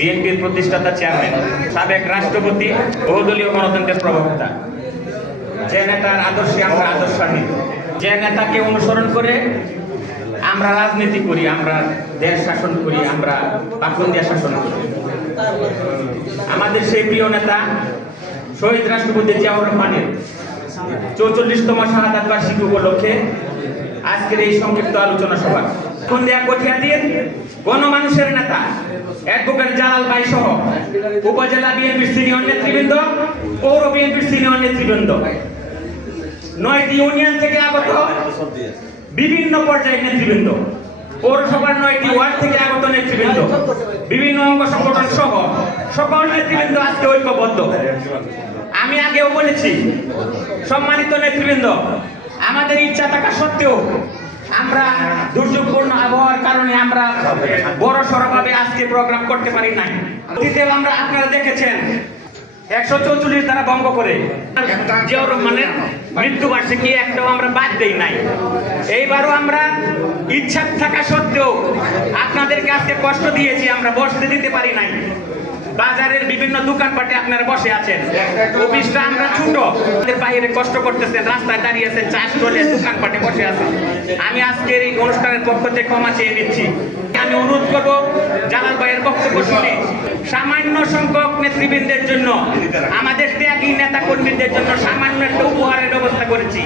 বিএনপির প্রতিষ্ঠাতা চেয়ারম্যান, সাবেক রাষ্ট্রপতি, বহুদলীয় গণতন্ত্রের প্রবক্তা, যে নেতার আদর্শে আমরা আদর্শান্বিত, যে নেতাকে অনুসরণ করে আমরা রাজনীতি করি, আমরা দেশ শাসন করি, আমরা পাখন্দিয়া শাসন করি। আমাদের সেই প্রিয় নেতা শহীদ রাষ্ট্রপতি জিয়াউর রহমানের 44তম শাহাদাত বার্ষিকী উপলক্ষে আজকের এই সংক্ষিপ্ত আলোচনা সভা। পাখন্দিয়া কঠিয়াদীর গণমানুষের নেতা অ্যাডভোকেট জালাল ভাই সহ উপজেলা বিএনপির সিনিয়র নেতৃবৃন্দ, পৌর বিএনপির সিনিয়র নেতৃবৃন্দ, 9টি ইউনিয়ন থেকে আগত বিভিন্ন পর্যায়ের নেতৃবৃন্দ, পৌরসভার 9টি ওয়ার্ড থেকে আগত নেতৃবৃন্দ, বিভিন্ন অঙ্গ সংগঠন সহ সকল নেতৃবৃন্দ আজকে ঐক্যবদ্ধ। আমি আগেও বলেছি, সম্মানিত নেতৃবৃন্দ, আমাদের ইচ্ছা থাকা সত্ত্বেও আমরা দুর্যোগপূর্ণ আবহাওয়ার কারণে আমরা বড় সড়ভাবে আজকে প্রোগ্রাম করতে পারি নাই। অতীতেও আমরা আপনারা দেখেছেন 144 ধারা ভঙ্গ করে জিয়াউর রহমানের মৃত্যুবার্ষিকী একটাও আমরা বাদ দেই নাই। এইবারও আমরা ইচ্ছা থাকা সত্ত্বেও আপনাদেরকে আজকে কষ্ট দিয়েছি, আমরা বসতে দিতে পারি নাই। বাজারের বিভিন্ন দোকানপাটে আপনারা বসে আছেন, অফিসটা আমরা ছোট, বাইরে কষ্ট করতেছেন, রাস্তায় দাঁড়িয়েছেন, চাষ করে দোকানপাটে বসে আছেন। আমি আজকের এই অনুষ্ঠানের পক্ষ থেকে ক্ষমা চেয়ে নিচ্ছি। আমি অনুরোধ করবো জালাল ভাইয়ের বক্তব্য শুনে সামান্য সংখ্যক নেতৃবৃন্দের জন্য, আমাদের ত্যাগী নেতা কর্মীদের জন্য সামান্য একটা উপহারের ব্যবস্থা করেছি।